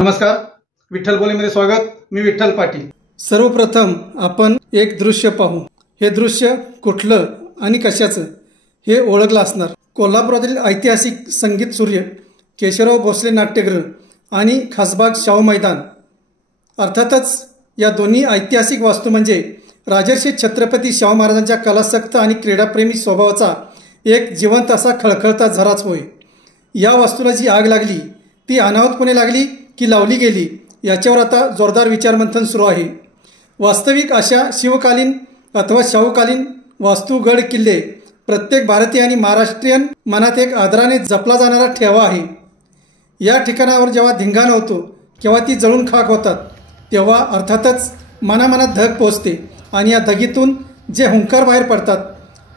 नमस्कार, विठ्ठल बोलेमध्ये स्वागत. मी विठ्ठल पाटील. सर्वप्रथम आपण एक दृश्य पाहू. हे दृश्य कुठलं आणि कशाचं हे ओळखलं असणार. कोल्हापुरातील ऐतिहासिक संगीत सूर्य केशवराव भोसले नाट्यगृह आणि खासबाग शाहू मैदान. अर्थातच या दोन्ही ऐतिहासिक वास्तू म्हणजे राजर्षी छत्रपती शाहू महाराजांच्या कलासक्त आणि क्रीडाप्रेमी स्वभावाचा एक जिवंत असा खळखळता झराच होय. या वास्तूला जी आग लागली ती अनाहूतपणे लागली की लावली गेली याच्यावर आता जोरदार विचारमंथन सुरू आहे. वास्तविक अशा शिवकालीन अथवा शाहूकालीन वास्तू, गड, किल्ले प्रत्येक भारतीय आणि महाराष्ट्रीयन मनात एक आदराने जपला जाणारा ठेवा आहे. या ठिकाणावर जेव्हा धिंगाणा होतो किंवा ती जळून खाक होतात तेव्हा अर्थातच मनामनात धग पोचते आणि या धगीतून जे हुंकार बाहेर पडतात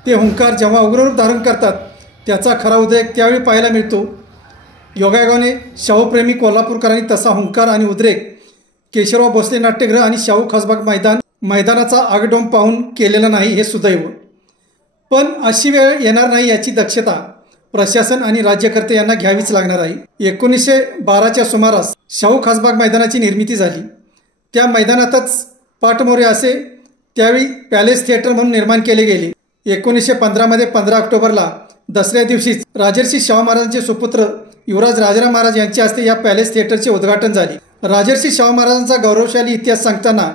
ते हुंकार जेव्हा उग्ररूप धारण करतात त्याचा खरा उद्रेक त्यावेळी पाहायला मिळतो. योगायोगाने शाहूप्रेमी कोल्हापूरकरांनी तसा हुंकार आणि उद्रेक केशवराव भोसले नाट्यगृह आणि शाहू खासबाग मैदानाचा आगडोंब पाहून केलेला नाही हे सुदैव. पण अशी वेळ येणार नाही याची दक्षता प्रशासन आणि राज्यकर्ते यांना घ्यावीच लागणार आहे. 1912च्या सुमारास शाहू खासबाग मैदानाची निर्मिती झाली. त्या मैदानातच पाटमोरे असे त्यावेळी पॅलेस थिएटर म्हणून निर्माण केले गेले. 1915मध्ये 15 ऑक्टोबरला दसऱ्या दिवशीच राजर्षी शाहू महाराजांचे सुपुत्र युवराज राजाराम महाराज यांच्या हस्ते या पॅलेस थिएटरचे उद्घाटन झाले. राजर्षी शाहू महाराजांचा गौरवशाली इतिहास सांगताना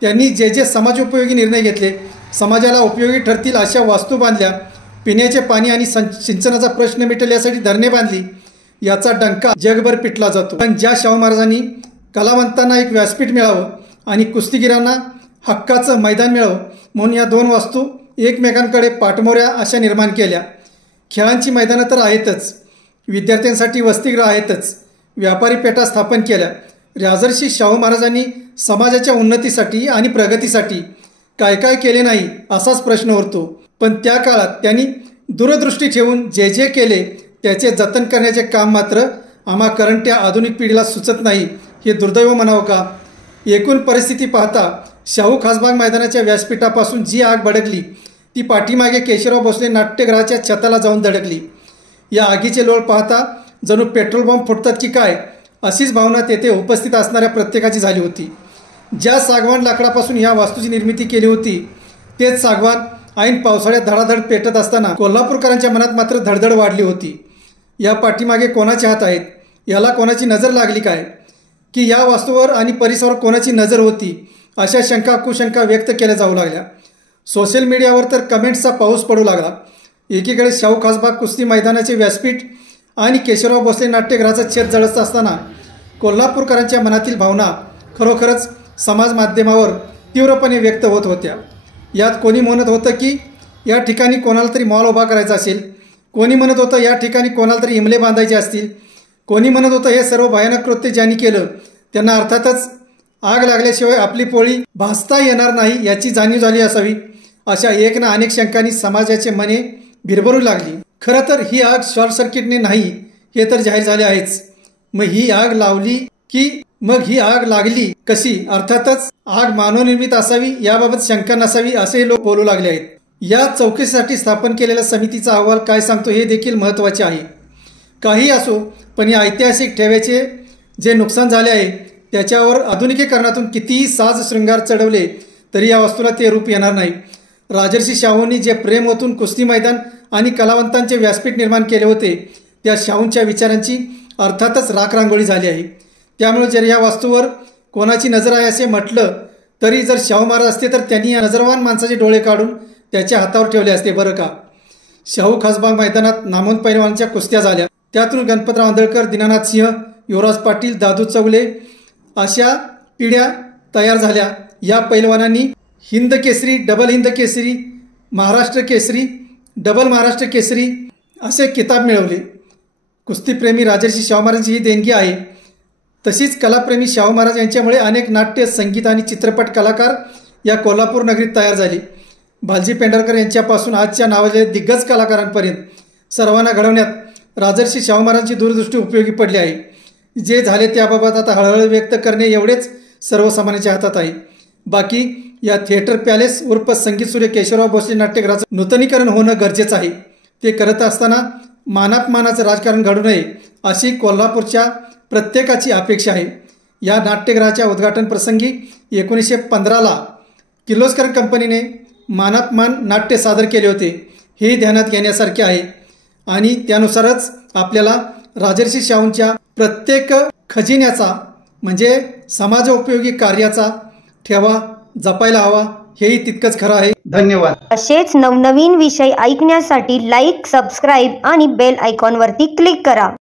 त्यांनी जे जे समाजोपयोगी निर्णय घेतले, समाजाला उपयोगी ठरतील अशा वास्तू बांधल्या, पिण्याचे पाणी आणि सिंचनाचा प्रश्न मिटेल यासाठी धरणे बांधली, याचा डंका जगभर पिटला जातो. पण ज्या शाहू महाराजांनी कलावंतांना एक व्यासपीठ मिळावं आणि कुस्तीगिरांना हक्काचं मैदान मिळावं म्हणून या दोन वास्तू एकमेकांकडे पाठमोऱ्या अशा निर्माण केल्या. खेळांची मैदानं तर आहेतच, विद्यार्थ्यांसाठी वसतिगृह आहेतच, व्यापारी पेठा स्थापन केल्या. राजर्षी शाहू महाराजांनी समाजाच्या उन्नतीसाठी आणि प्रगतीसाठी काय काय केले नाही असाच प्रश्न उरतो. पण त्या काळात त्यांनी दूरदृष्टी ठेवून जे जे केले त्याचे जतन करण्याचे काम मात्र आम्हा करंट्या आधुनिक पिढीला सुचत नाही हे दुर्दैव म्हणावं का. एकूण परिस्थिती पाहता शाहू खासबाग मैदानाच्या व्यासपीठापासून जी आग भडकली ती पाठीमागे केशवराव भोसले नाट्यगृहाच्या छताला जाऊन धडकली. या आगीचे लोळ पाहता जणू पेट्रोल बॉम्ब फुटतात की काय अशीच भावना तेथे उपस्थित असणाऱ्या प्रत्येकाची झाली होती. ज्या सागवान लाकडापासून या वास्तूची निर्मिती केली होती तेच सागवान ऐन पावसाळ्यात धडाधड पेटत असताना कोल्हापूरकरांच्या मनात मात्र धडधड वाढली होती. या पाठीमागे कोणाचे हात आहेत, याला कोणाची नजर लागली काय, की या वास्तूवर आणि परिसरावर कोणाची नजर होती अशा शंका कुशंका व्यक्त केल्या जाऊ लागल्या. सोशल मीडियावर तर कमेंट्सचा पाऊस पडू लागला. एकीकडे शाहू खासबाग कुस्ती मैदानाचे व्यासपीठ आणि केशवराव भोसले नाट्यगृहाचं छत जळत असताना कोल्हापूरकरांच्या मनातील भावना खरोखरच समाज माध्यमावर तीव्रपणे व्यक्त होत होत्या. यात कोणी म्हणत होतं की या ठिकाणी कोणाला तरी मॉल उभा करायचा असेल, कोणी म्हणत होतं या ठिकाणी कोणाला तरी इमले बांधायचे असतील, कोणी म्हणत होतं हे सर्व भयानक कृत्य ज्यांनी केलं त्यांना अर्थातच आग लागल्याशिवाय आपली पोळी भाजता येणार नाही याची जाणीव झाली असावी. अशा एक ना अनेक शंकांनी समाजाचे मने भिरभरू लागली. खरं तर ही आग शॉर्ट सर्किटने नाही हे तर जाहीर झाले आहेच. मग ही आग लागली कशी? अर्थातच आग मानवनिर्मित असावी याबाबत शंका नसावी असे लोक बोलू लागले आहेत. या चौकशीसाठी स्थापन केलेल्या समितीचा अहवाल काय सांगतो हे देखील महत्त्वाचे आहे. काही असो, पण या ऐतिहासिक ठेव्याचे जे नुकसान झाले आहे त्याच्यावर आधुनिकीकरणातून कितीही साज शृंगार चढवले तरी या वास्तूला ते रूप येणार नाही. राजर्षी शाहूंनी जे प्रेम ओतून कुस्ती मैदान आणि कलावंतांचे व्यासपीठ निर्माण केले होते त्या शाहूंच्या विचारांची अर्थातच राखरांगोळी झाली आहे. त्यामुळे जर या वास्तूवर कोणाची नजर आहे असे म्हटलं तरी जर शाहू महाराज असते तर त्यांनी या नजरवान माणसाचे डोळे काढून त्याच्या हातावर ठेवले असते बरं का. शाहू खासबाग मैदानात नामवंत पैलवानांच्या कुस्त्या झाल्या. त्यातून गणपतराव आंदळकर, दीनानाथ सिंह, युवराज पाटील, दादू चौगुले अशा पिढ्या तयार झाल्या. या पैलवानांनी हिंद केसरी, डबल हिंद केसरी, महाराष्ट्र केसरी, डबल महाराष्ट्र केसरी असे किताब मिळवले. कुस्तीप्रेमी राजर्षी शाहू महाराजांची ही देणगी आहे. तशीच कलाप्रेमी शाहू महाराज यांच्यामुळे अनेक नाट्य, संगीत आणि चित्रपट कलाकार या कोल्हापूर नगरीत तयार झाले. भालजी पेंढारकर यांच्यापासून आजच्या नावाजलेल्या दिग्गज कलाकारांपर्यंत सर्वांना घडवण्यात राजर्षी शाहू महाराजांची दूरदृष्टी उपयोगी पडली आहे. जे झाले त्याबाबत आता हळहळ व्यक्त करणे एवढेच सर्वसामान्यांच्या हातात आहे. बाकी या थिएटर पॅलेस उर्फ संगीत सूर्य केशवराव भोसले नाट्यगृहाचं नूतनीकरण होणं गरजेचं आहे. ते करत असताना मानापमानाचं राजकारण घडू नये अशी कोल्हापूरच्या प्रत्येकाची अपेक्षा आहे. या नाट्यगृहाच्या उद्घाटन प्रसंगी 1915ला किर्लोस्कर कंपनीने मानात मान नाट्य सादर केले होते, हे ध्यानात घेण्यासारखे आहे. आणि त्यानुसारच आपल्याला राजर्षी शाहूंच्या प्रत्येक खजिन्याचा म्हणजे समाजोपयोगी कार्याचा ठेवा जपायला हवा, हेही तितकंच खरं आहे. धन्यवाद. असेच नवनवीन विषय ऐकण्यासाठी लाईक, सबस्क्राईब आणि बेल आयकॉनवरती क्लिक करा.